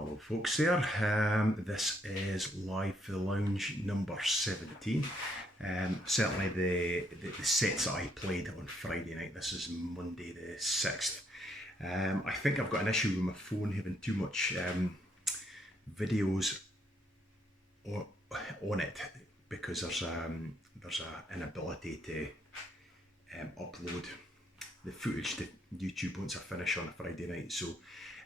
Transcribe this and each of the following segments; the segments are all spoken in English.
Hello folks there, this is Live for the Lounge number 17. Certainly the sets that I played on Friday night. This is Monday the 6th. I think I've got an issue with my phone having too much videos on it because there's an inability to upload the footage to YouTube once I finish on a Friday night. So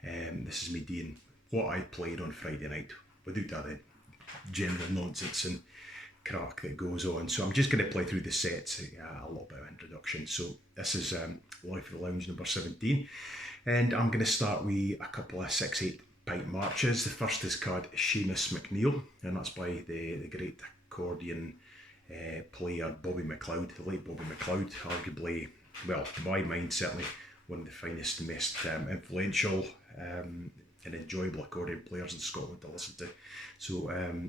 this is me doing what I played on Friday night without all the general nonsense and crack that goes on. So I'm just going to play through the sets, a little bit of introduction. So this is Live for the Lounge number 17, and I'm going to start with a couple of 6/8 pipe marches. The first is called Seamus McNeill, and that's by the great accordion player Bobby McLeod, the late Bobby McLeod, arguably, well, to my mind, certainly one of the finest and most influential and enjoyable accordion players in Scotland to listen to. So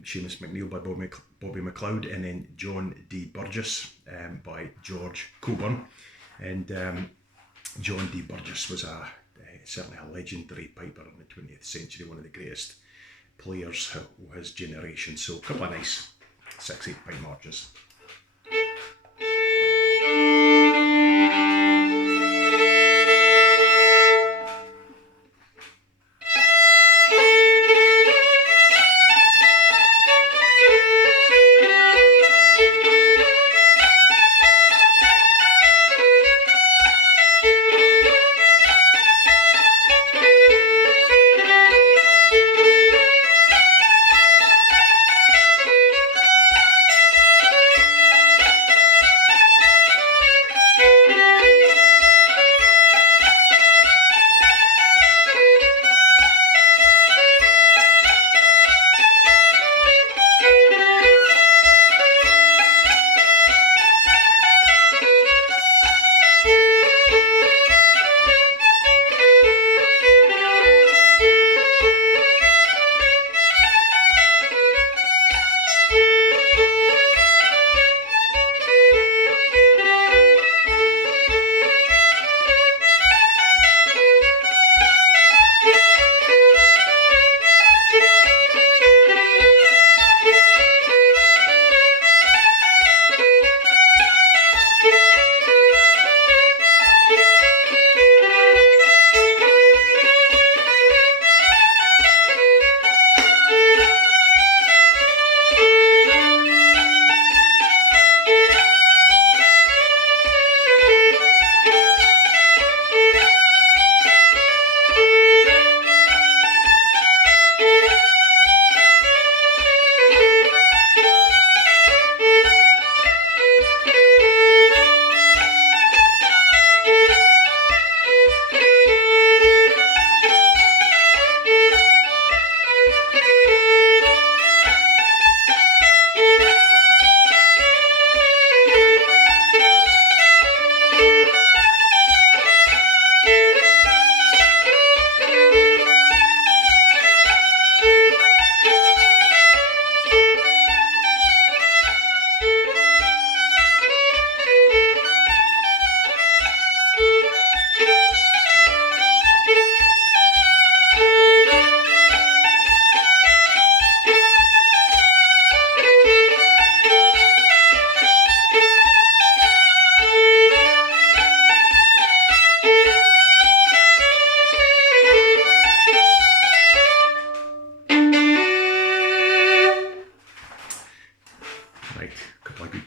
Seamus McNeill by Bobby McLeod, and then John D. Burgess by George Coburn. And John D. Burgess was certainly a legendary piper in the 20th century, one of the greatest players of his generation. So a couple of nice 6/8 pipe marches.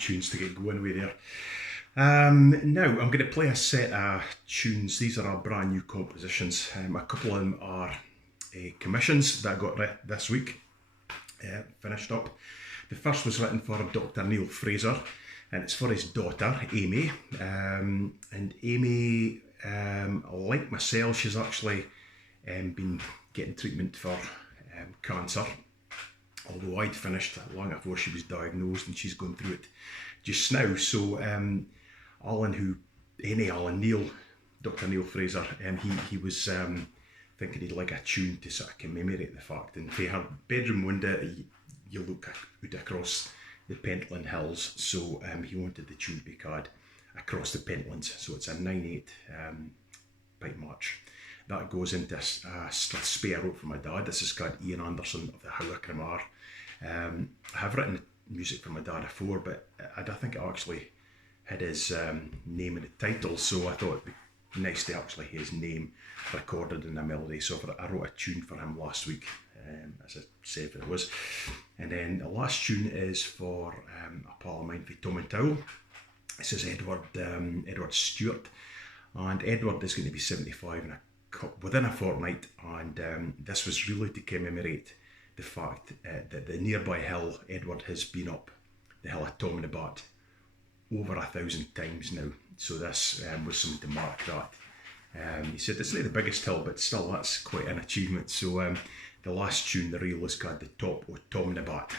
Tunes to get going with there. Now I'm going to play a set of tunes. These are our brand new compositions. A couple of them are commissions that I got this week, finished up. The first was written for Dr. Neil Fraser, and it's for his daughter Amy. And Amy, like myself, she's actually been getting treatment for cancer. Although I'd finished long before she was diagnosed, and she's going through it just now. So Neil, Dr. Neil Fraser, he was thinking he'd like a tune to sort of commemorate the fact. And for her bedroom window, you look out across the Pentland Hills. So he wanted the tune to be called Across the Pentlands. So it's a 9/8 pipe march. that goes into a spare wrote for my dad. This is called Ian Anderson of the Howard Cramar. I have written music for my dad before, but I don't think it actually had his name in the title, so I thought it'd be nice to actually hear his name recorded in a melody. So I wrote a tune for him last week, as I said it was. And then the last tune is for a pal of mine for Tom and Towel. This is Edward Stewart, and Edward is going to be 75 within a fortnight, and this was really to commemorate the fact that the nearby hill Edward has been up, the hill of Tom and the Bat, over 1,000 times now. So this was something to mark that. He said it's not the biggest hill, but still that's quite an achievement. So the last tune, the reel, is called The Top of Tom and the Bat.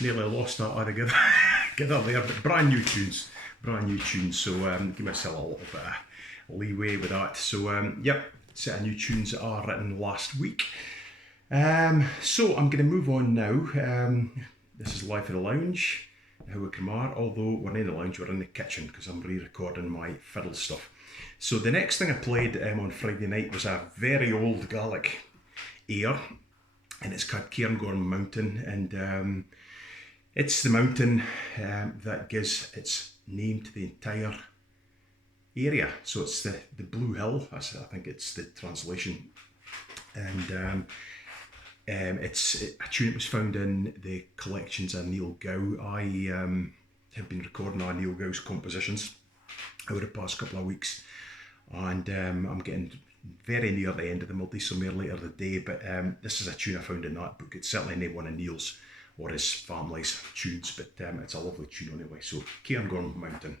Nearly lost that altogether there, but brand new tunes. So give myself a little bit of leeway with that. So yep, set of new tunes that are written last week. So I'm going to move on now. This is live in the lounge, Howard Cramar. Although we're in the lounge, we're in the kitchen because I'm re-recording my fiddle stuff. So the next thing I played on Friday night was a very old Gaelic air, and it's called Cairngorm Mountain, and it's the mountain that gives its name to the entire area. So it's the Blue Hill, I think it's the translation, and it's a tune that was found in the collections of Neil Gow. I have been recording on Neil Gow's compositions over the past couple of weeks, and I'm getting very near the end of them. I'll do some more later in the day, but this is a tune I found in that book. It's certainly not one of Neil's or his family's tunes, but it's a lovely tune anyway. So Cairngorm Mountain.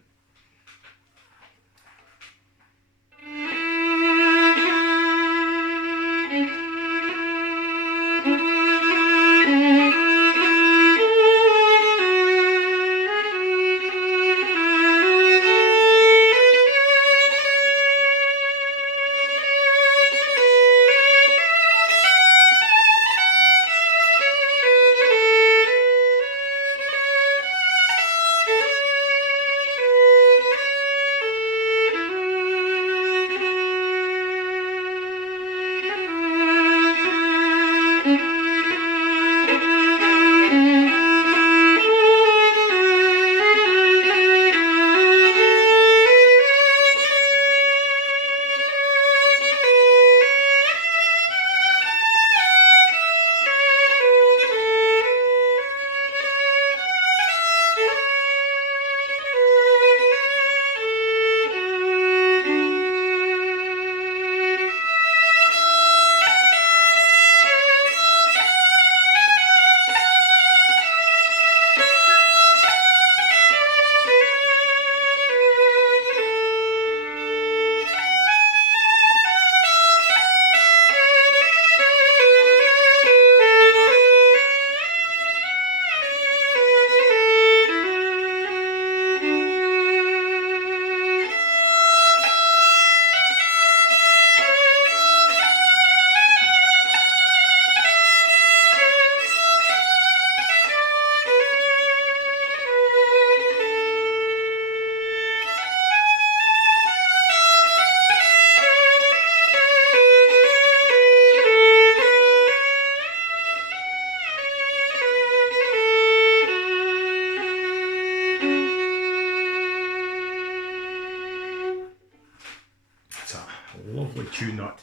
Lovely tune that.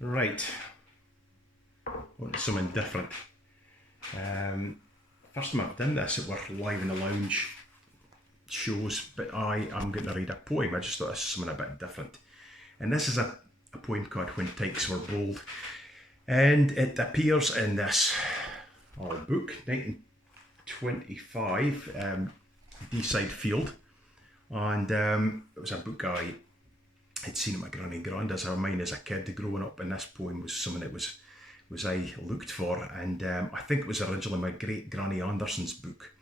Right, on to something different. First time I've done this, it were live in the lounge shows, but I am going to read a poem. I just thought this was something a bit different. And this is a poem called When Tykes Were Bold. And it appears in this book, 1925, D-Side Field. And it was a book I had seen at my granny and grandad's or mine as a kid growing up, and this poem was something that was I looked for, and I think it was originally my great Granny Anderson's book,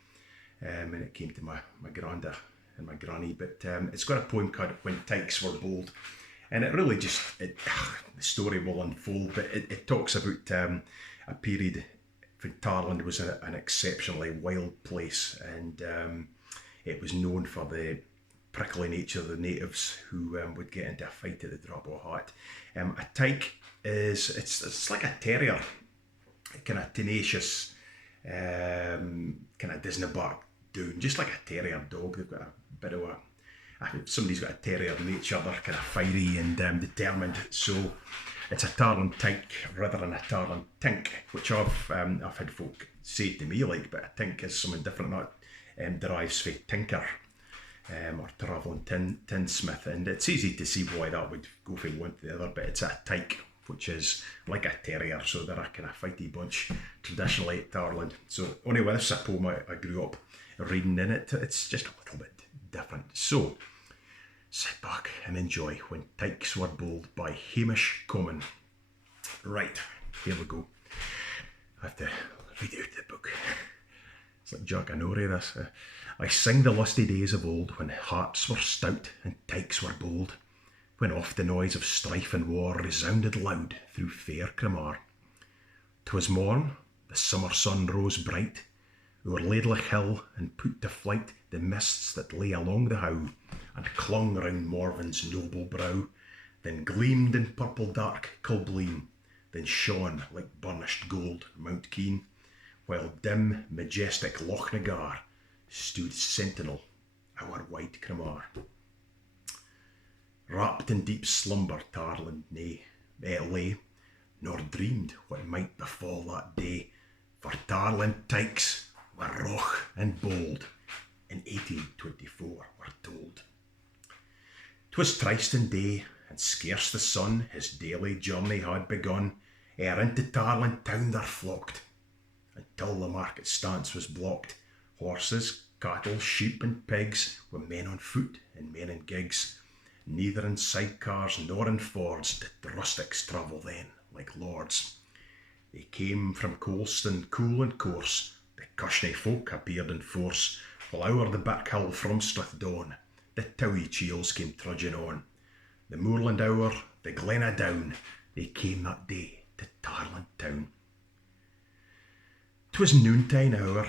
and it came to my granda and my granny, but it's got a poem called When Tykes Were Bold, and it really just, the story will unfold, but it talks about a period when Tarland was an exceptionally wild place, and it was known for the prickly nature of the natives who would get into a fight at the drop of a hat. A tyke is, it's like a terrier, kind of tenacious, kind of Disney bark doon, just like a terrier dog. They've got a bit of somebody's got a terrier nature, they're kind of fiery and determined. So it's a Tarland tyke rather than a Tarland tink, which I've had folk say to me, like, but a tink is something different, that derives from tinker. Or travelling tinsmith, and it's easy to see why that would go from one to the other, but it's a tyke, which is like a terrier, so they're a kind of fighty bunch traditionally at Tarland. So anyway, this is a poem I grew up reading in it. It's just a little bit different. So sit back and enjoy When Tykes Were Bold by Hamish Common. Right, here we go. I have to read out the book. It's like Jack Anori, this. I sing the lusty days of old, when hearts were stout and tykes were bold, when oft the noise of strife and war resounded loud through fair Cramar. 'Twas morn, the summer sun rose bright o'er Laidlich Hill, and put to flight the mists that lay along the howe, and clung round Morven's noble brow, then gleamed in purple dark Kilbleen, then shone like burnished gold Mount Keen, while dim, majestic Loch Nagar stood sentinel our wide Cramar. Wrapped in deep slumber Tarland lay, nor dreamed what might befall that day, for Tarland tykes were roch and bold, in 1824 we're told. 'Twas trysting day, and scarce the sun his daily journey had begun, ere into Tarland town there flocked, and till the market stance was blocked. Horses, cattle, sheep and pigs, with men on foot and men in gigs. Neither in sidecars nor in Fords did the rustics travel then like lords. They came from Colston cool and coarse, the Cushney folk appeared in force, while o'er the back hill from Strathdawn the Towie chiels came trudging on. The moorland hour, the Glenna down, they came that day to Tarland town. 'Twas noontide hour,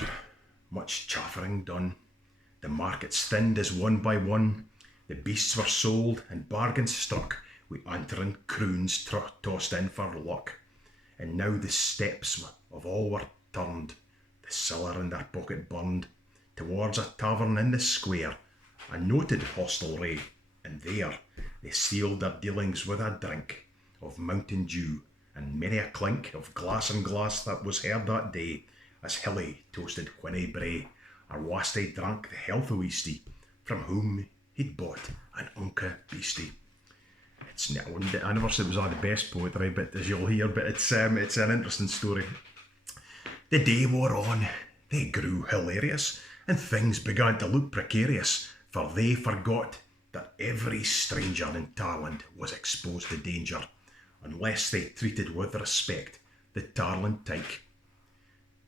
much chaffering done. The markets thinned as one by one. The beasts were sold and bargains struck, with antering croons tossed in for luck. And now the steps of all were turned, the siller in their pocket burned, towards a tavern in the square, a noted hostelry, and there they sealed their dealings with a drink of Mountain Dew, and many a clink of glass and glass that was heard that day, as Hilly toasted Whinny Bray, or Wasty drank the health o' Eastie, from whom he'd bought an unca beastie. I never said it was all the best poetry, but as you'll hear, but it's an interesting story. The day wore on, they grew hilarious, and things began to look precarious, for they forgot that every stranger in Tarland was exposed to danger, unless they treated with respect the Tarland tyke.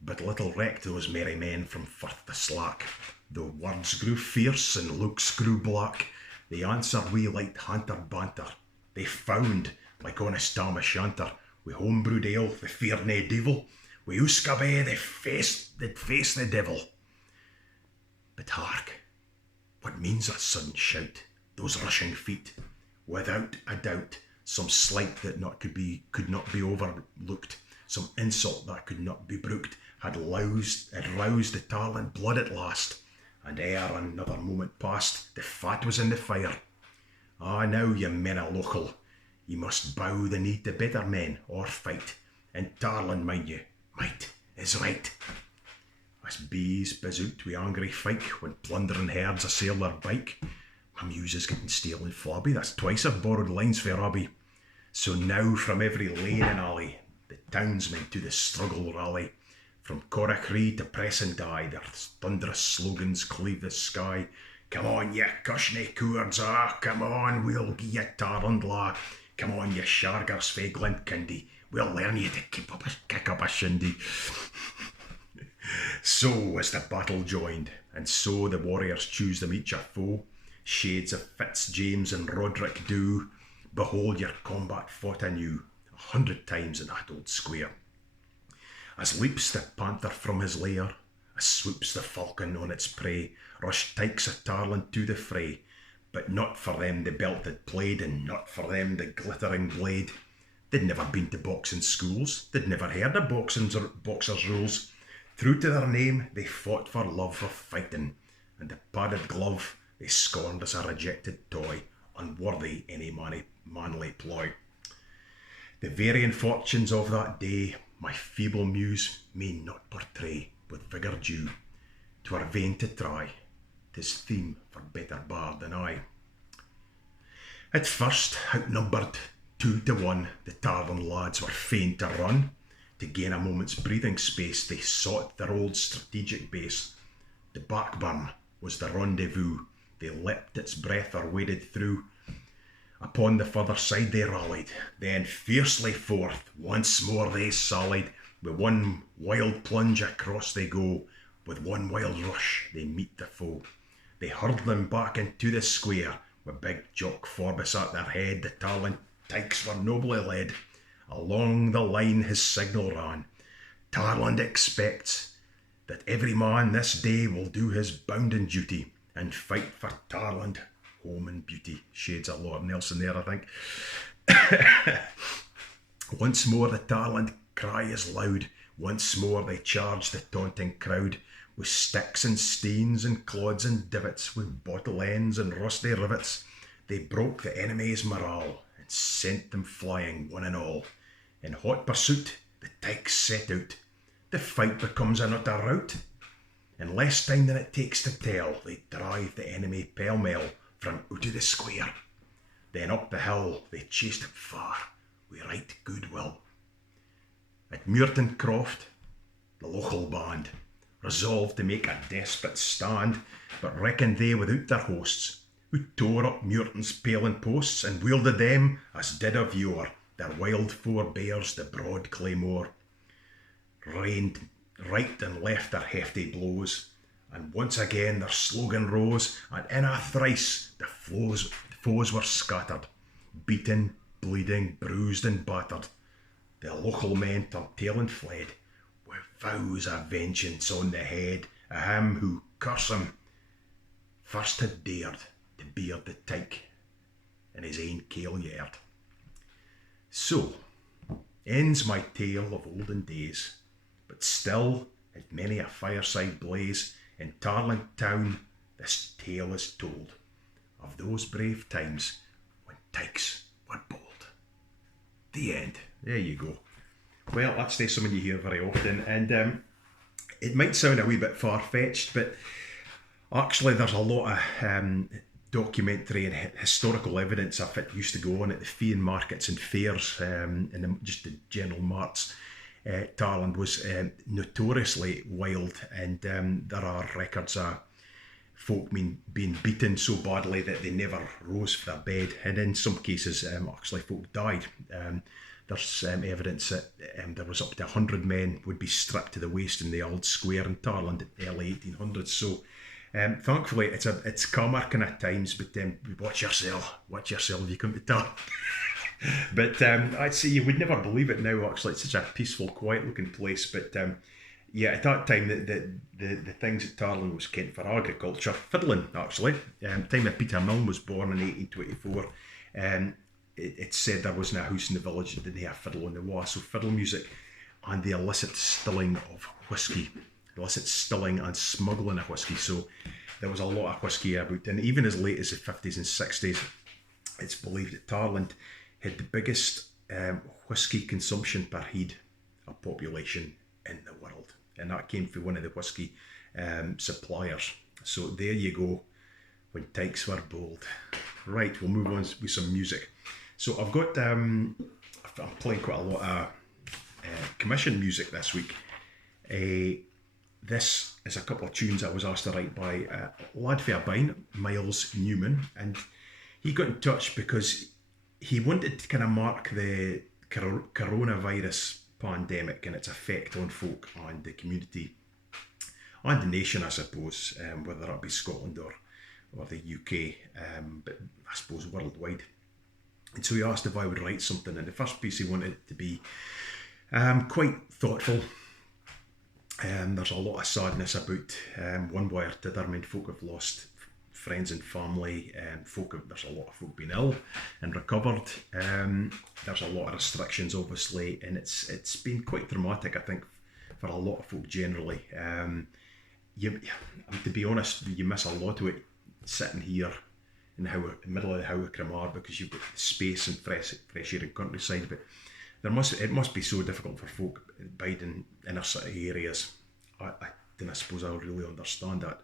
But little recked those merry men from Firth to Slack, though words grew fierce and looks grew black, they answered wi' light hanter banter. They found, like honest tam o' shanter, wi' homebrewed ale they feared nae devil, wi' Ooskabe they'd face the devil. But hark, what means that sudden shout, those rushing feet? Without a doubt, some slight that could not be overlooked, some insult that could not be brooked, had roused the Tarland blood at last, and ere another moment passed, the fat was in the fire. Ah, now, ye men o' local, ye must bow the knee to better men, or fight. In Tarland, mind ye, might is right. As bees bizz out wi' angry fyke, when plundering herds assail their bike. My muse is getting stale and flabby, that's twice I've borrowed lines for Robbie. So now from every lane and alley, the townsmen to the struggle rally. From Coracree to Pressendye, their thunderous slogans cleave the sky. Come on, ye Cushney coords, come on, we'll gie ye Tarland law. Come on, ye Shargers fae Glenkindie, we'll learn ye to kick up a shindy. So as the battle joined, and so the warriors choose them each a foe, shades of Fitzjames and Roderick Dhu, behold your combat fought anew, 100 times in that old square. As leaps the panther from his lair, as swoops the falcon on its prey, rush tykes of Tarland to the fray, but not for them the belted blade, and not for them the glittering blade. They'd never been to boxing schools, they'd never heard of boxers' rules. True to their name, they fought for love of fighting, and the padded glove they scorned as a rejected toy, unworthy any manly ploy. The varying fortunes of that day, my feeble muse may not portray with vigour due. 'Twere vain to try, 'tis theme for better bard than I. At first, outnumbered 2 to 1, the Tarland lads were fain to run. To gain a moment's breathing space, they sought their old strategic base. The backburn was the rendezvous, they leapt its breath or waded through. Upon the further side they rallied, then fiercely forth once more they sallied. With one wild plunge across they go, with one wild rush they meet the foe. They hurled them back into the square, with big Jock Forbes at their head. The Tarland tykes were nobly led. Along the line his signal ran. Tarland expects that every man this day will do his bounden duty, and fight for Tarland, home and beauty. Shades of Lord Nelson there, I think. Once more the Tarland cry is loud. Once more they charge the taunting crowd. With sticks and steens and clods and divots, with bottle ends and rusty rivets, they broke the enemy's morale, and sent them flying one and all. In hot pursuit, the tykes set out. The fight becomes an utter rout. In less time than it takes to tell, they drive the enemy pell-mell from out of the square. Then up the hill they chased him far, with right good will. At Muirton Croft, The local band resolved to make a desperate stand, but reckoned they without their hosts, who tore up Muirton's paling posts and wielded them as did of yore their wild forebears the broad claymore. Rained right and left their hefty blows, and once again their slogan rose, and in a thrice the foes were scattered, beaten, bleeding, bruised and battered. The local men turned tail and fled, with vows of vengeance on the head of him who, curse him, first had dared to beard the tyke in his ain kail yard. So ends my tale of olden days, but still at many a fireside blaze in Tarlant town this tale is told of those brave times when tykes were bold. The end. There you go. Well, that's not something you hear very often, and it might sound a wee bit far-fetched, but actually there's a lot of documentary and historical evidence of it used to go on at the fee and markets and fairs, and just the general marts. Tarland was notoriously wild, and there are records of folk being beaten so badly that they never rose from their bed, and in some cases actually folk died. There's evidence that there was up to 100 men would be stripped to the waist in the old square in Tarland in the early 1800s. So thankfully it's calmer kind of times, but watch yourself if you come to Tarland. But I'd say you would never believe it now. Actually, it's such a peaceful, quiet looking place. But yeah, at that time, the things at Tarland was kent for agriculture, fiddling actually. Time that Peter Milne was born in 1824, it's said there wasn't a house in the village that didn't have fiddle on the wall. So fiddle music and the illicit stilling of whiskey, illicit stilling and smuggling of whiskey. So there was a lot of whiskey about, and even as late as the 50s and 60s, it's believed that Tarland had the biggest whiskey consumption per head of population in the world, and that came from one of the whiskey suppliers. So there you go, when tykes were bold. Right, we'll move on with some music. So I've got I'm playing quite a lot of commission music this week. This is a couple of tunes I was asked to write by a lad from Abine, Miles Newman, and he got in touch because he wanted to kind of mark the coronavirus pandemic and its effect on folk and the community and the nation, I suppose, whether it be Scotland or the UK, but I suppose worldwide. And so he asked if I would write something, and the first piece he wanted it to be quite thoughtful. There's a lot of sadness about one way or the other. I mean, folk have lost friends and family, there's a lot of folk being ill and recovered. There's a lot of restrictions, obviously, and it's been quite dramatic, I think, for a lot of folk generally. To be honest, you miss a lot of it sitting here in the middle of the Howe of Cramar, because you've got space and fresh air and countryside, but it must be so difficult for folk biding in inner city areas. I suppose I really understand that.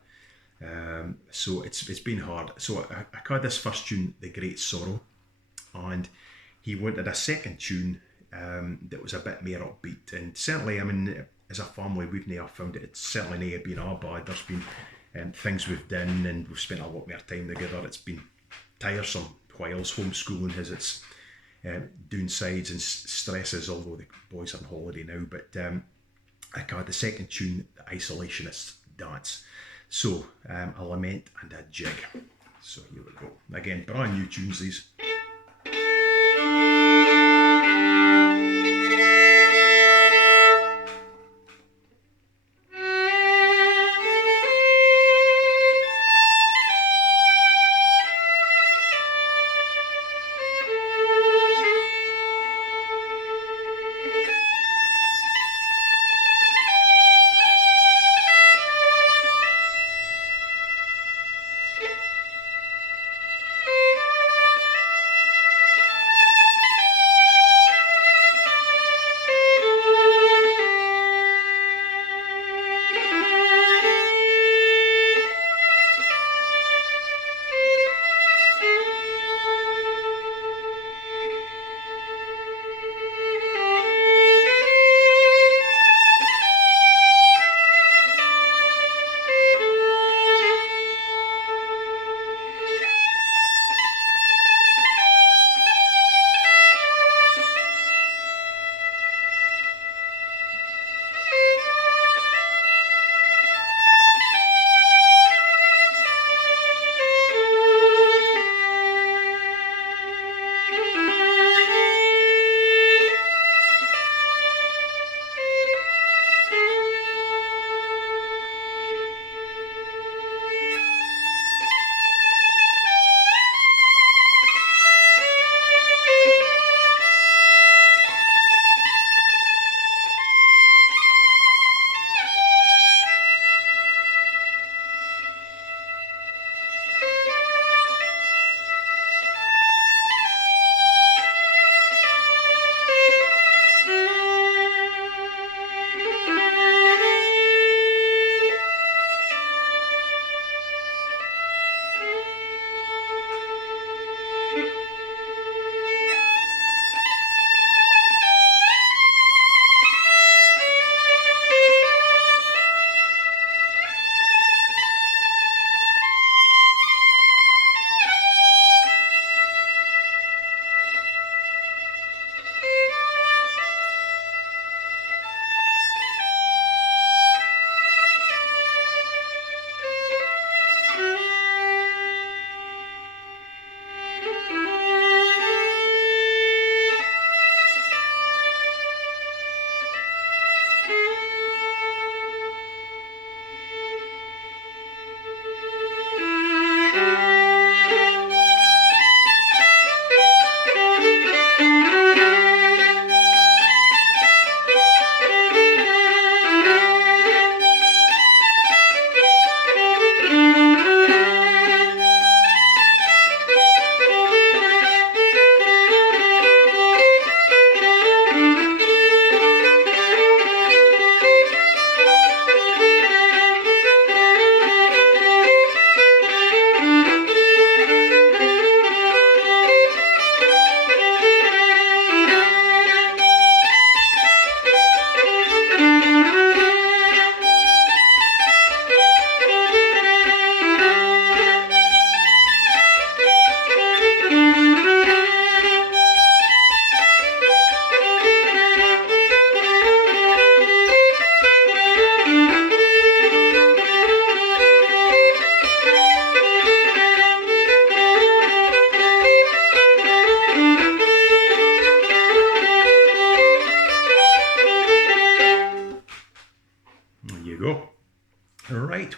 So it's been hard. So I had this first tune, The Great Sorrow, and he wanted a second tune that was a bit more upbeat. And certainly, I mean, as a family, we've now found it's certainly not been all bad. There's been things we've done, and we've spent a lot more time together. It's been tiresome whilst homeschooling has its downsides and stresses, although the boys are on holiday now. But I had the second tune, The Isolationist Dance. So, a lament and a jig. So here we go. Again, brand new tunes these.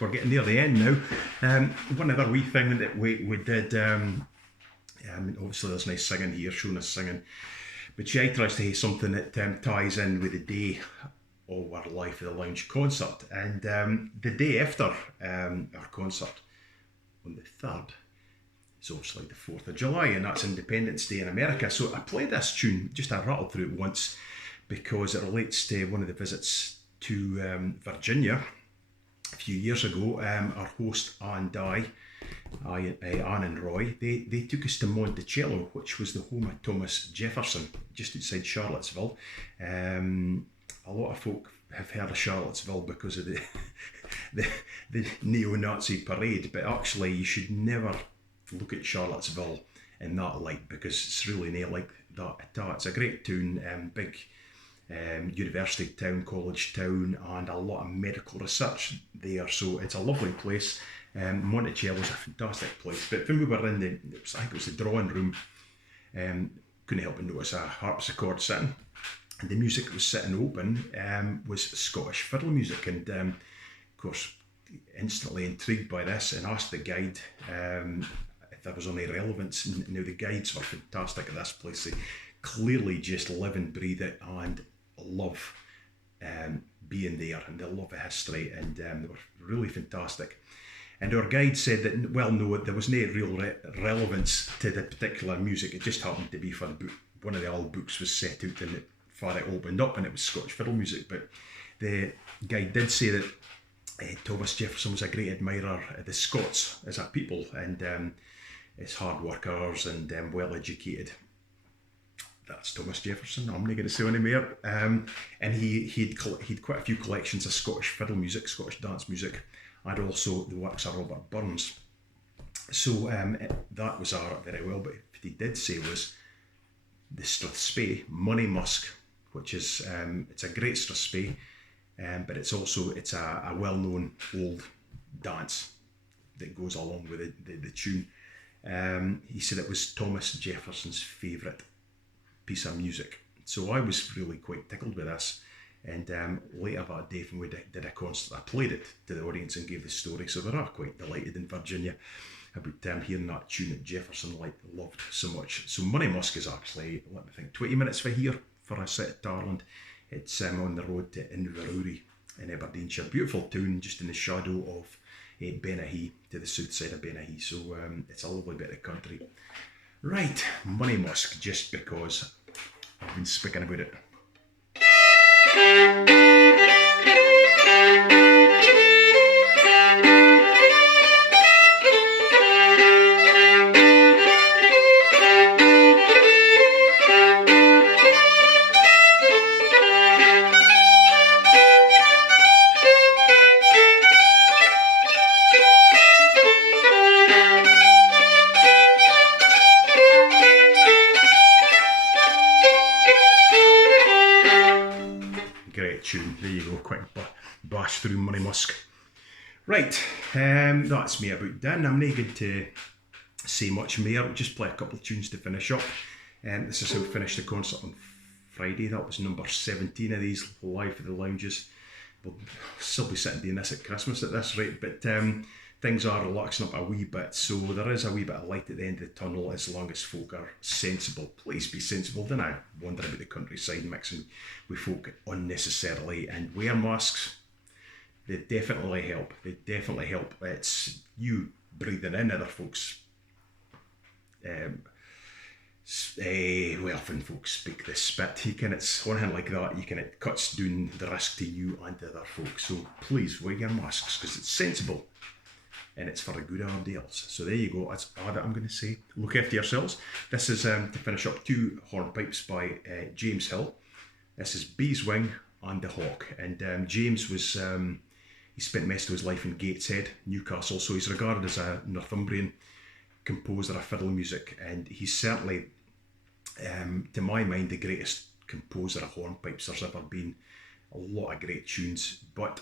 we're getting near the end now. One other wee thing that we did, obviously there's nice singing here, showing us singing, but she tries to have something that ties in with the day of our Life of the Lounge concert. And the day after our concert, on the 3rd, it's obviously the 4th of July, and that's Independence Day in America. So I played this tune, just I rattled through it once, because it relates to one of the visits to Virginia a few years ago. Our host Anne and Roy, they took us to Monticello, which was the home of Thomas Jefferson, just outside Charlottesville. A lot of folk have heard of Charlottesville because of the neo-Nazi parade, but actually you should never look at Charlottesville in that light, because it's really not like that at all. It's a great town, big university town, college town, and a lot of medical research there, so it's a lovely place. Monticello's a fantastic place, but when we were in I think it was the drawing room, couldn't help but notice a harpsichord sitting, and the music that was sitting open was Scottish fiddle music, and of course instantly intrigued by this and asked the guide if there was any relevance. Now the guides were fantastic at this place. They clearly just live and breathe it and love being there, and they love the history, and they were really fantastic. And our guide said that, well, no, there was no real relevance to the particular music. It just happened to be for the book. One of the old books was set out, and it opened up, and it was Scottish fiddle music. But the guide did say that Thomas Jefferson was a great admirer of the Scots as a people, and as hard workers and well educated. That's Thomas Jefferson. I'm not going to say any more. And he'd quite a few collections of Scottish fiddle music, Scottish dance music, and also the works of Robert Burns. So that was very well. But what he did say was the Strathspey Money Musk, which is it's a great Strathspey, but it's a well-known old dance that goes along with the tune. He said it was Thomas Jefferson's favourite piece of music. So I was really quite tickled with this. And later that day, when we did a concert, I played it to the audience and gave the story. So they are quite delighted in Virginia about hearing that tune that Jefferson loved so much. So Money Musk is actually, let me think, 20 minutes from here for a set at Darland. It's on the road to Inverurie in Aberdeenshire. Beautiful town, just in the shadow of Benahee, to the south side of Benahee. So it's a lovely bit of country. Right, Money Musk, just because I've been speaking about it. Tune. There you go, quick bash through Money Musk. Right, that's me about done. I'm not going to say much more. I'll just play a couple of tunes to finish up. This is how we finished the concert on Friday. That was number 17 of these Live for the Lounges. We'll still be sitting doing this at Christmas at this rate, but things are relaxing up a wee bit, so there is a wee bit of light at the end of the tunnel as long as folk are sensible. Please be sensible. Don't I wander about the countryside mixing with folk unnecessarily, and wear masks. They definitely help. They definitely help. It's you breathing in other folks. When folks speak the spit, it's one hand like that, it cuts down the risk to you and to other folks. So please wear your masks, because it's sensible. And it's for the good of our deals. So there you go. That's all that I'm going to say. Look after yourselves. This is to finish up 2 hornpipes by James Hill. This is Bee's Wing and the Hawk. And James was he spent most of his life in Gateshead, Newcastle. So he's regarded as a Northumbrian composer of fiddle music, and he's certainly, to my mind, the greatest composer of hornpipes there's ever been. A lot of great tunes, but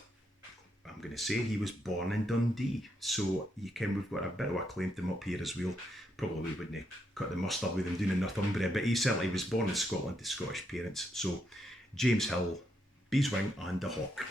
I'm going to say he was born in Dundee, so we've got a bit of a claim to him up here as well. Probably wouldn't cut the mustard with him doing in Northumbria, but he certainly was born in Scotland to Scottish parents. So James Hill, Beeswing and the Hawk.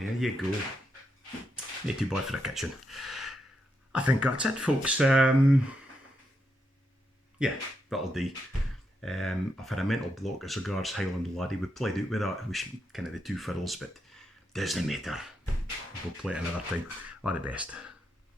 There you go. Not too bad for a kitchen. I think that's it, folks. Yeah, that'll do. I've had a mental block as regards Highland Laddie. We played out with that, kind of the two fiddles, but doesn't matter. We'll play it another time. All the best.